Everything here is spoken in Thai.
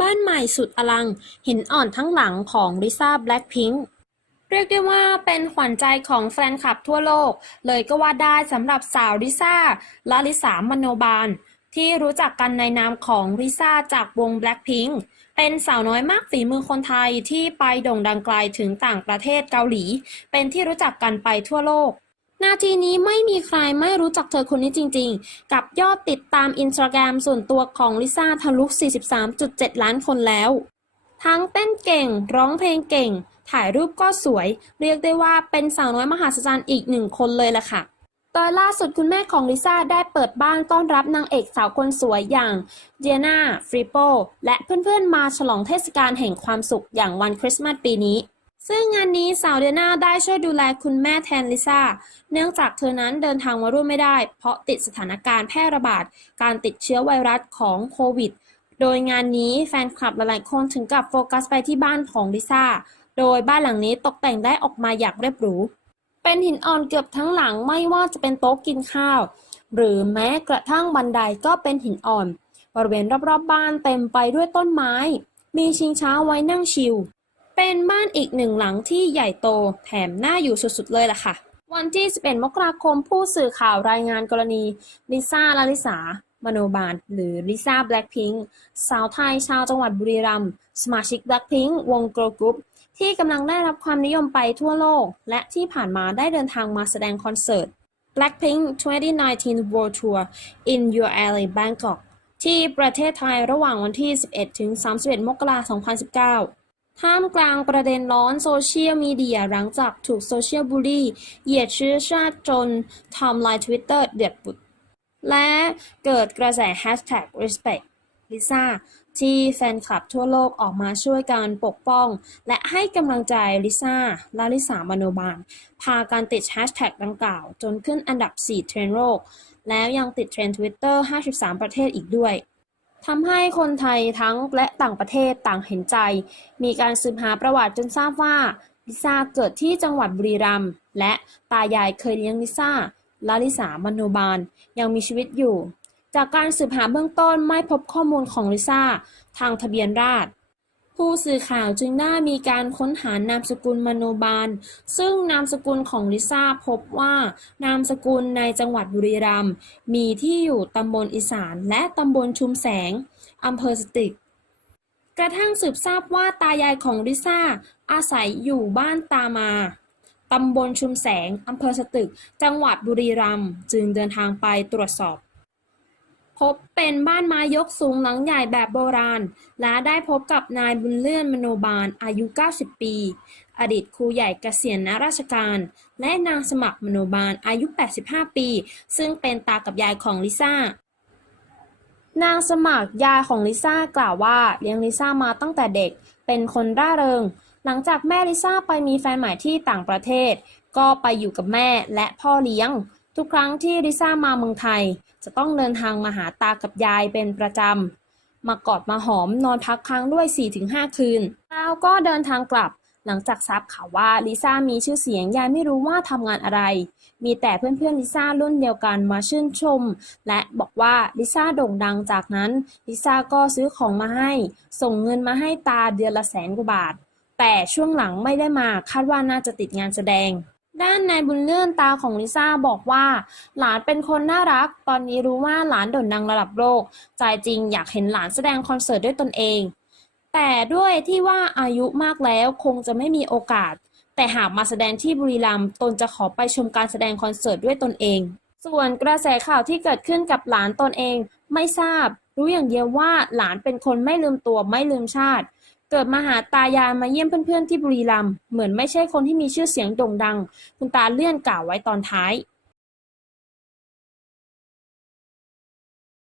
บ้านใหม่สุดอลัง หินอ่อนทั้งหลังของลิซ่าแบล็คพิงค์เรียกได้ว่าเป็นขวัญใจของแฟนคลับทั่วโลก เลยก็ว่าได้สำหรับสาวลิซ่าลาลิสามโนบาล ที่รู้จักกันในนามของลิซ่าจากวง Blackpink เป็นสาวน้อยมากฝีมือคนไทยที่ไปโด่งดังไกลถึงต่างประเทศเกาหลี เป็นที่รู้จักกันไปทั่วโลก นาทีนี้ไม่มีใครไม่รู้จักเธอคนนี้จริงๆ กับยอดติดตามอินสตาแกรมส่วนตัวของลิซ่าทะลุ 43.7 ล้านคนแล้ว ทั้งเต้นเก่ง ร้องเพลงเก่ง ถ่ายรูปก็สวย เรียกได้ว่าเป็นสาวน้อยมหาศาลอีกหนึ่งคนเลยล่ะค่ะโดยล่าสุดคุณแม่ของลิซ่าได้เปิดบ้านต้อนรับนางเอกสาวคนสวยอย่างเดียนาฟริโปและเพื่อนๆมาฉลองเทศกาลแห่งความสุขอย่างวันคริสต์มาสปีนี้ ซึ่งงานนี้สาวเดียนาได้ช่วยดูแลคุณแม่แทนลิซ่า เนื่องจากเธอนั้นเดินทางมาร่วมไม่ได้ เพราะติดสถานการณ์แพร่ระบาด การติดเชื้อไวรัสของโควิด โดยงานนี้แฟนคลับหลายๆคนถึงกับโฟกัสไปที่บ้านของลิซ่า โดยบ้านหลังนี้ตกแต่งได้ออกมาอย่างเรียบหรู เป็นหินอ่อนเกือบทั้งหลังไม่ว่าจะเป็นโต๊ะกินข้าว หรือแม้กระทั่งบันไดก็เป็นหินอ่อน บริเวณรอบๆบบ้านเต็มไปด้วยต้นไม้ มีชิงช้าไว้นั่งชิล เป็นบ้านอีกหนึ่งหลังที่ใหญ่โตแถมน่าอยู่สุดๆเลยล่ะค่ะ วันที่ 11 มกราคมผู้สื่อข่าวรายงานกรณีลิซ่าลาลิสามโนบาล หรือลิซ่าแบล็คพิงค์สาวไทยชาวจังหวัดบุรีรัมย์สมาชิกแบล็คพิงค์วงเกิร์ลกรุ๊ปที่กำลังได้รับความนิยมไปทั่วโลก และที่ผ่านมาได้เดินทางมาแสดงคอนเสิร์ต Blackpink 2019 World Tour in Your LA Bangkok ที่ประเทศไทยระหว่างวันที่ 11 ถึง 31 มกราคม 2019 ท่ามกลางประเด็นร้อนโซเชียลมีเดียหลังจากถูกโซเชียลบูลลี่ เหยียดเชื้อชาติจนไทม์ไลน์ทวิตเตอร์เดือดปุด และเกิดกระแส hashtag respect ลิซ่าที่แฟนคลับทั่วโลกออกมาช่วยกันปกป้อง และให้กำลังใจลิซ่าและลิสามโนบาล พาการติดแฮชแท็กดังกล่าว จนขึ้นอันดับ 4 เทรนด์โลก แล้วยังติดเทรนด์ทวิตเตอร์ 53 ประเทศอีกด้วย ทำให้คนไทยทั้งและต่างประเทศต่างเห็นใจ มีการสืบหาประวัติจนทราบว่า ลิซ่าเกิดที่จังหวัดบุรีรัมย์และตายายเคยเลี้ยงลิซ่าและลิสามโนบาล ยังมีชีวิตอยู่ จากการสืบหาเบื้องต้นไม่พบข้อมูลของลิซ่าทางทะเบียนราษฎร ผู้สื่อข่าวจึงได้มีการค้นหานามสกุลมโนบาล ซึ่งนามสกุลของลิซ่าพบว่านามสกุลในจังหวัดบุรีรัมย์มีที่อยู่ตำบลอีสานและตำบลชุมแสงอำเภอสตึก กระทั่งสืบทราบว่าตายายของลิซ่าอาศัยอยู่บ้านตามาตำบลชุมแสงอำเภอสตึก จังหวัดบุรีรัมย์จึงเดินทางไปตรวจสอบ พบเป็นบ้านไม้ยกสูงหลังใหญ่แบบโบราณ และได้พบกับนายบุญเลื่อนมโนบาลอายุ 90 ปี อดีตครูใหญ่เกษียณนราชการ และนางสมัครมโนบาลอายุ 85 ปี ซึ่งเป็นตากับยายของลิซ่านางสมัครยายของลิซ่ากล่าวว่าเลี้ยงลิซ่ามาตั้งแต่เด็ก เป็นคนร่าเริง หลังจากแม่ลิซ่าไปมีแฟนใหม่ที่ต่างประเทศ ก็ไปอยู่กับแม่และพ่อเลี้ยง ทุกครั้งที่ลิซ่ามาเมืองไทย จะต้องเดินทางมาหาตากับยายเป็นประจำ มากอดมาหอมนอนพักค้างด้วย 4-5 คืน แล้วก็เดินทางกลับหลังจากทราบข่าวว่าลิซ่ามีชื่อเสียงยายไม่รู้ว่าทำงานอะไร มีแต่เพื่อนๆลิซ่ารุ่นเดียวกันมาชื่นชม และบอกว่าลิซ่าโด่งดังจากนั้นลิซ่าก็ซื้อของมาให้ ส่งเงินมาให้ตาเดือนละแสนกว่าบาท แต่ช่วงหลังไม่ได้มาคาดว่าน่าจะติดงานแสดง ด้านนายบุญเลื่อนตาของลิซ่าบอกว่า หลานเป็นคนน่ารัก ตอนนี้รู้ว่าหลานโด่งดังระดับโลก ใจจริงอยากเห็นหลานแสดงคอนเสิร์ตด้วยตนเอง แต่ด้วยที่ว่าอายุมากแล้วคงจะไม่มีโอกาส แต่หากมาแสดงที่บุรีรัมย์ตนจะขอไปชมการแสดงคอนเสิร์ตด้วยตนเอง ส่วนกระแสข่าวที่เกิดขึ้นกับหลานตนเองไม่ทราบ รู้อย่างเดียวว่าหลานเป็นคนไม่ลืมตัวไม่ลืมชาติ เกิดมาหาตายายมาเยี่ยมเพื่อนๆที่บุรีรัมย์เหมือนไม่ใช่คนที่มีชื่อเสียงโด่งดัง คุณตาเลื่อนกล่าวไว้ตอนท้าย